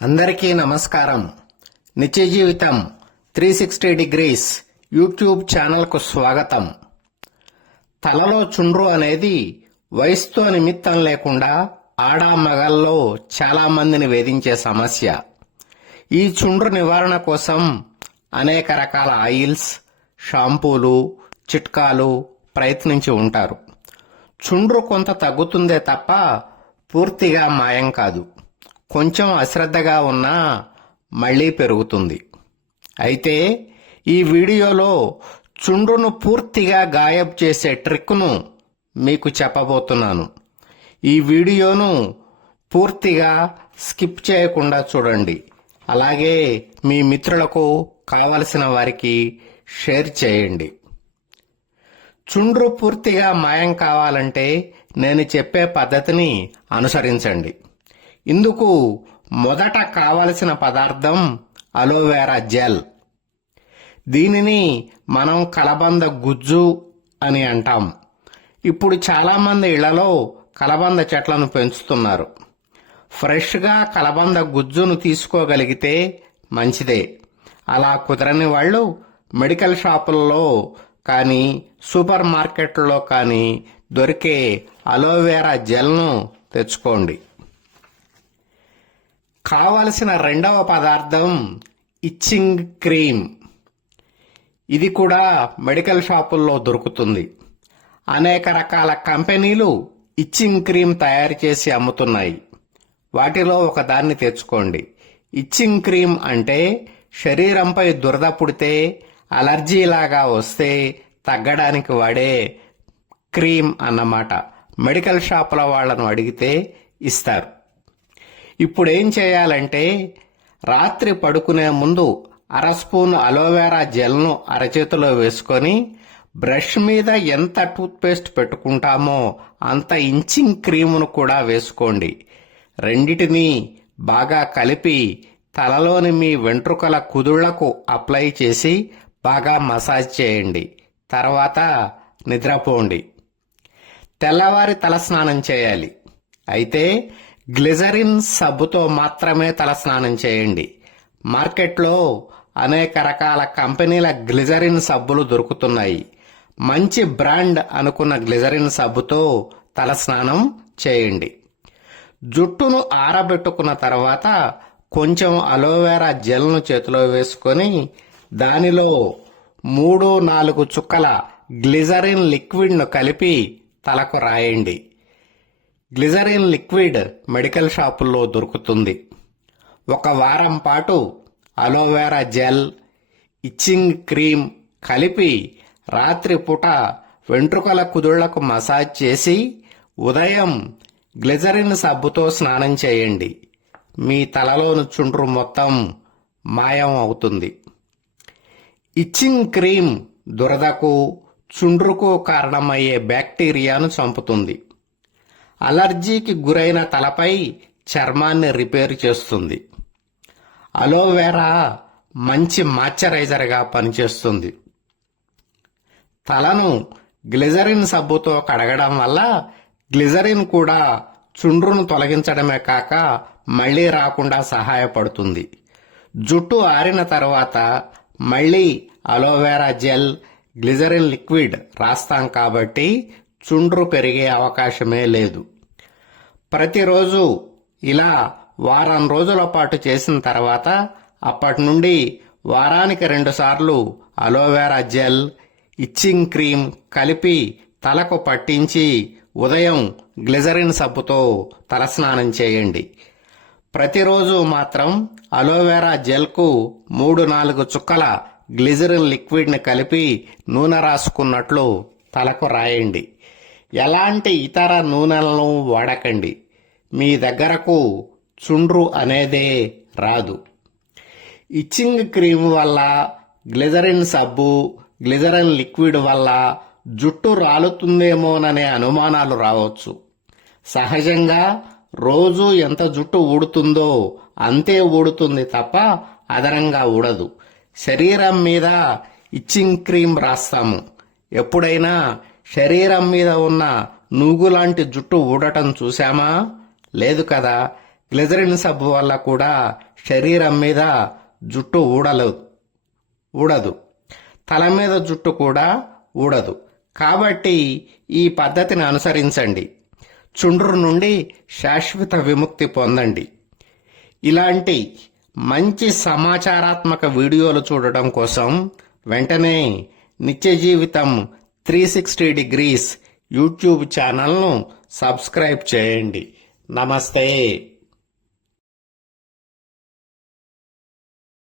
అందరికీ నమస్కారం. నిత్య జీవితం 360 డిగ్రీస్ యూట్యూబ్ ఛానల్కు స్వాగతం. తలలో చుండ్రు అనేది వయసుతో నిమిత్తం లేకుండా మగల్లో చాలా మందిని వేధించే సమస్య. ఈ చుండ్రు నివారణ కోసం అనేక రకాల ఆయిల్స్, షాంపూలు, చిట్కాలు ప్రయత్నించి ఉంటారు. చుండ్రు కొంత తగ్గుతుందే తప్ప పూర్తిగా మాయం కాదు. కొంచెం అశ్రద్ధగా ఉన్నా మళ్ళీ పెరుగుతుంది. అయితే ఈ వీడియోలో చుండ్రును పూర్తిగా గాయబ్ చేసే ట్రిక్ను మీకు చెప్పబోతున్నాను. ఈ వీడియోను పూర్తిగా స్కిప్ చేయకుండా చూడండి. అలాగే మీ మిత్రులకు కావలసిన వారికి షేర్ చేయండి. చుండ్రు పూర్తిగా మాయం కావాలంటే నేను చెప్పే పద్ధతిని అనుసరించండి. ఇందుకు మొదట కావలసిన పదార్థం అలోవెరా జెల్. దీనిని మనం కలబంద గుజ్జు అని అంటాం. ఇప్పుడు చాలామంది ఇళ్లలో కలబంద చెట్లను పెంచుతున్నారు. ఫ్రెష్గా కలబంద గుజ్జును తీసుకోగలిగితే మంచిదే. అలా కుదరని వాళ్ళు మెడికల్ షాపుల్లో కానీ సూపర్ మార్కెట్లో కానీ దొరికే అలోవెరా జెల్ను తెచ్చుకోండి. కావలసిన రెండవ పదార్థం ఇచ్చింగ్ క్రీమ్. ఇది కూడా మెడికల్ షాపుల్లో దొరుకుతుంది. అనేక రకాల కంపెనీలు ఇచ్చింగ్ క్రీమ్ తయారు చేసి అమ్ముతున్నాయి. వాటిలో ఒకదాన్ని తెచ్చుకోండి. ఇచ్చింగ్ క్రీమ్ అంటే శరీరంపై దురద పుడితే, అలర్జీలాగా వస్తే తగ్గడానికి వాడే క్రీమ్ అన్నమాట. మెడికల్ షాపుల వాళ్లను అడిగితే ఇస్తారు. ఇప్పుడేం చేయాలంటే రాత్రి పడుకునే ముందు అర స్పూన్ అలోవెరా జెల్ను అరచేతిలో వేసుకొని బ్రష్ మీద ఎంత టూత్పేస్ట్ పెట్టుకుంటామో అంత ఇంచింగ్ క్రీమును కూడా వేసుకోండి. రెండిటినీ బాగా కలిపి తలలోని మీ వెంట్రుకల కుదుళ్లకు అప్లై చేసి బాగా మసాజ్ చేయండి. తర్వాత నిద్రపోండి. తెల్లవారి తలస్నానం చేయాలి. అయితే గ్లిజరిన్ సబ్బుతో మాత్రమే తలస్నానం చేయండి. మార్కెట్లో అనేక రకాల కంపెనీల గ్లిజరిన్ సబ్బులు దొరుకుతున్నాయి. మంచి బ్రాండ్ అనుకున్న గ్లిజరిన్ సబ్బుతో తలస్నానం చేయండి. జుట్టును ఆరబెట్టుకున్న తర్వాత కొంచెం అలోవెరా జెల్ను చేతిలో వేసుకొని దానిలో 3-4 చుక్కల గ్లిజరిన్ లిక్విడ్ను కలిపి తలకు రాయండి. గ్లిజరిన్ లిక్విడ్ మెడికల్ షాపుల్లో దొరుకుతుంది. 1 వారం పాటు అలోవెరా జెల్, ఇచ్చింగ్ క్రీమ్ కలిపి రాత్రి పూట వెంట్రుకల కుదుళ్లకు మసాజ్ చేసి ఉదయం గ్లిజరిన్ సబ్బుతో స్నానం చేయండి. మీ తలలోని చుండ్రు మొత్తం మాయం అవుతుంది. ఇచ్చింగ్ క్రీమ్ దురదకు, చుండ్రుకు కారణమయ్యే బ్యాక్టీరియాను చంపుతుంది. అలర్జీకి గురైన తలపై చర్మాన్ని రిపేర్ చేస్తుంది. అలోవెరా మంచి మాయిశ్చరైజర్గా పనిచేస్తుంది. తలను గ్లిజరిన్ సబ్బుతో కడగడం వల్ల గ్లిజరిన్ కూడా చుండ్రును తొలగించడమే కాక మళ్లీ రాకుండా సహాయపడుతుంది. జుట్టు ఆరిన తర్వాత మళ్లీ అలోవెరా జెల్, గ్లిజరిన్ లిక్విడ్ రాస్తాం కాబట్టి చుండ్రు పెరిగే అవకాశమే లేదు. ప్రతిరోజు ఇలా వారం రోజుల పాటు చేసిన తర్వాత అప్పటి నుండి వారానికి 2 సార్లు అలోవెరా జెల్, ఇచ్చింగ్ క్రీమ్ కలిపి తలకు పట్టించి ఉదయం గ్లిజరిన్ సబ్బుతో తలస్నానం చేయండి. ప్రతిరోజు మాత్రం అలోవెరా జెల్కు 3-4 చుక్కల గ్లిజరిన్ లిక్విడ్ని కలిపి నూనె రాసుకున్నట్లు తలకు రాయండి. ఎలాంటి ఇతర నూనెలను వాడకండి. మీ దగ్గరకు చుండ్రు అనేదే రాదు. ఇచ్చింగ్ క్రీమ్ వల్ల, గ్లిజరిన్ సబ్బు, గ్లిజరిన్ లిక్విడ్ వల్ల జుట్టు రాలుతుందేమోననే అనుమానాలు రావచ్చు. సహజంగా రోజు ఎంత జుట్టు ఊడుతుందో అంతే ఊడుతుంది తప్ప అదనంగా ఊడదు. శరీరం మీద ఇచ్చింగ్ క్రీమ్ రాస్తాము. ఎప్పుడైనా శరీరం మీద ఉన్న నూగులాంటి జుట్టు ఊడటం చూశామా? లేదు కదా. గ్లిజరిన్ సబ్బు వల్ల కూడా శరీరం మీద జుట్టు ఊడదు, తల మీద జుట్టు కూడా ఊడదు. కాబట్టి ఈ పద్ధతిని అనుసరించండి, చుండ్రు నుండి శాశ్వత విముక్తి పొందండి. ఇలాంటి మంచి సమాచారాత్మక వీడియోలు చూడటం కోసం వెంటనే నిత్య జీవితం 360 డిగ్రీస్ యూట్యూబ్ ఛానల్ను సబ్స్క్రైబ్ చేయండి. నమస్తే.